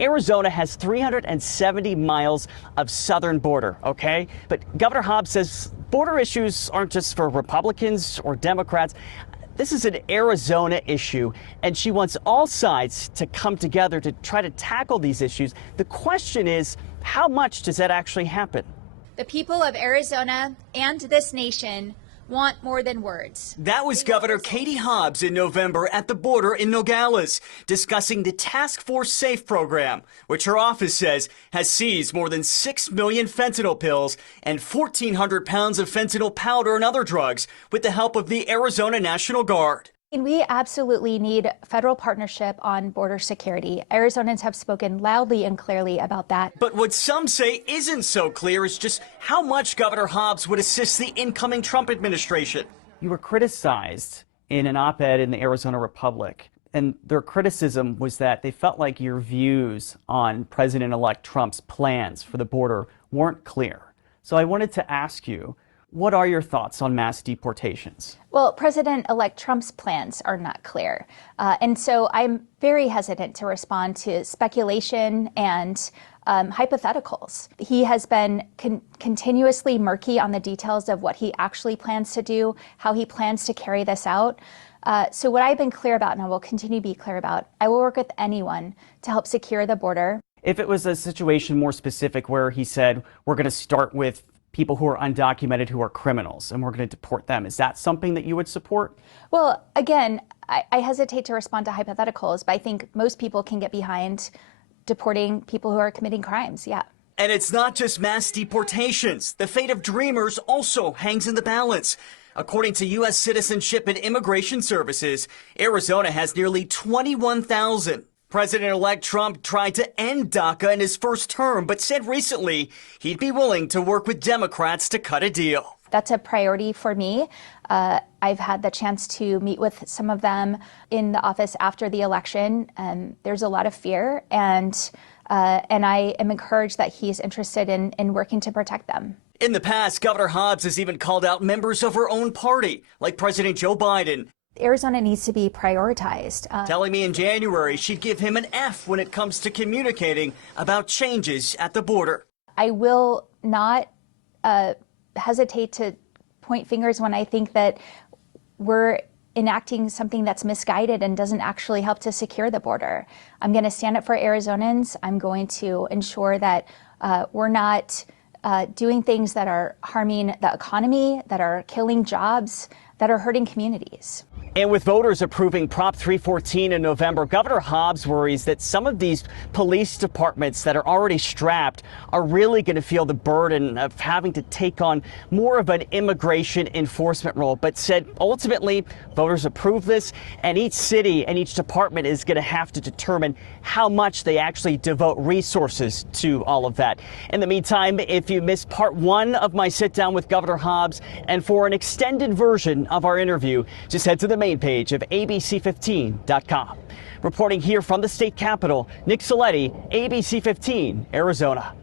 Arizona has 370 miles of southern border, okay? But Governor Hobbs says border issues aren't just for Republicans or Democrats. This is an Arizona issue, and she wants all sides to come together to try to tackle these issues. The question is, how much does that actually happen? The people of Arizona and this nation want more than words. That was Governor Katie Hobbs in November at the border in Nogales, discussing the Task Force SAFE program, which her office says has seized more than 6 million fentanyl pills and 1,400 pounds of fentanyl powder and other drugs with the help of the Arizona National Guard. We absolutely need federal partnership on border security. Arizonans have spoken loudly and clearly about that. But what some say isn't so clear is just how much Governor Hobbs would assist the incoming Trump administration. You were criticized in an op-ed in the Arizona Republic, and their criticism was that they felt like your views on President-elect Trump's plans for the border weren't clear. So I wanted to ask you, what are your thoughts on mass deportations? Well, President-elect Trump's plans are not clear. And so I'm very hesitant to respond to speculation and hypotheticals. He has been continuously murky on the details of what he actually plans to do, how he plans to carry this out. So what I've been clear about, and I will continue to be clear about, I will work with anyone to help secure the border. If it was a situation more specific where he said, we're going to start with people who are undocumented, who are criminals, and we're going to deport them, is that something that you would support? Well, again, I hesitate to respond to hypotheticals, but I think most people can get behind deporting people who are committing crimes, yeah. And it's not just mass deportations. The fate of dreamers also hangs in the balance. According to U.S. Citizenship and Immigration Services, Arizona has nearly 21,000. President-elect Trump tried to end DACA in his first term, but said recently he'd be willing to work with Democrats to cut a deal. That's a priority for me. I've had the chance to meet with some of them in the office after the election. There's a lot of fear, and I am encouraged that he's interested in working to protect them. In the past, Governor Hobbs has even called out members of her own party, like President Joe Biden. Arizona needs to be prioritized. Telling me in January she'd give him an F when it comes to communicating about changes at the border. I will not hesitate to point fingers when I think that we're enacting something that's misguided and doesn't actually help to secure the border. I'm going to stand up for Arizonans. I'm going to ensure that we're not doing things that are harming the economy, that are killing jobs, that are hurting communities. And with voters approving Prop 314 in November, Governor Hobbs worries that some of these police departments that are already strapped are really going to feel the burden of having to take on more of an immigration enforcement role, but said ultimately voters approve this, and each city and each department is going to have to determine how much they actually devote resources to all of that. In the meantime, if you missed part one of my sit down with Governor Hobbs, and for an extended version of our interview, just head to the main page of abc15.com. Reporting here from the state capitol, Nick Saletti, ABC 15, Arizona.